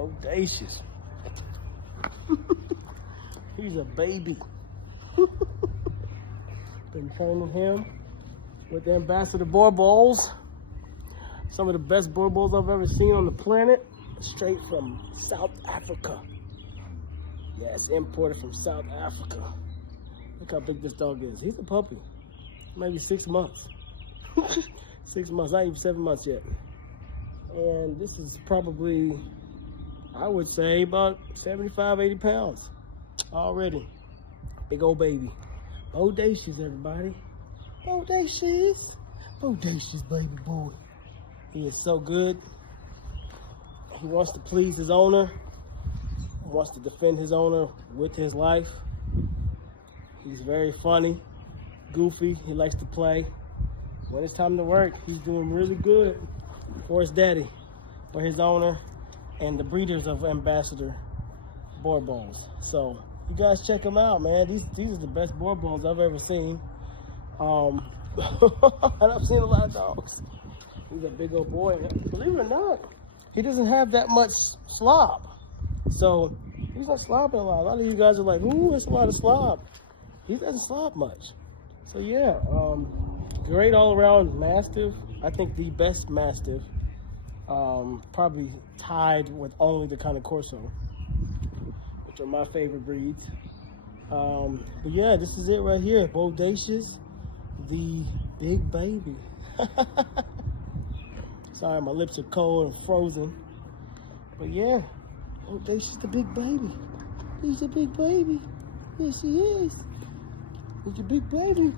Bodacious. He's a baby. Been training him with the Ambassador Boerboels. Some of the best Boerboels I've ever seen on the planet. Straight from South Africa. Yes, imported from South Africa. Look how big this dog is. He's a puppy. Maybe 6 months. 6 months, not even 7 months yet. And this is probably, I would say, about 75, 80 pounds already. Big old baby. Bodacious, everybody. Bodacious. Bodacious, baby boy. He is so good. He wants to please his owner. He wants to defend his owner with his life. He's very funny, goofy. He likes to play. When it's time to work, he's doing really good for his daddy, for his owner, and the breeders of Ambassador Boerboels. So you guys check him out, man. These are the best Boerboels I've ever seen. And I've seen a lot of dogs. He's a big old boy. Believe it or not, he doesn't have that much slob. So he's not slobbing a lot. A lot of you guys are like, ooh, it's a lot of slob. He doesn't slob much. So yeah, great all around Mastiff. I think the best Mastiff, probably tied with only the Cane Corso, which are my favorite breeds. But yeah, this is it right here. Bodacious, the big baby. Sorry, my lips are cold and frozen. But yeah, Bodacious the big baby. He's a big baby. Yes, he is. He's a big baby.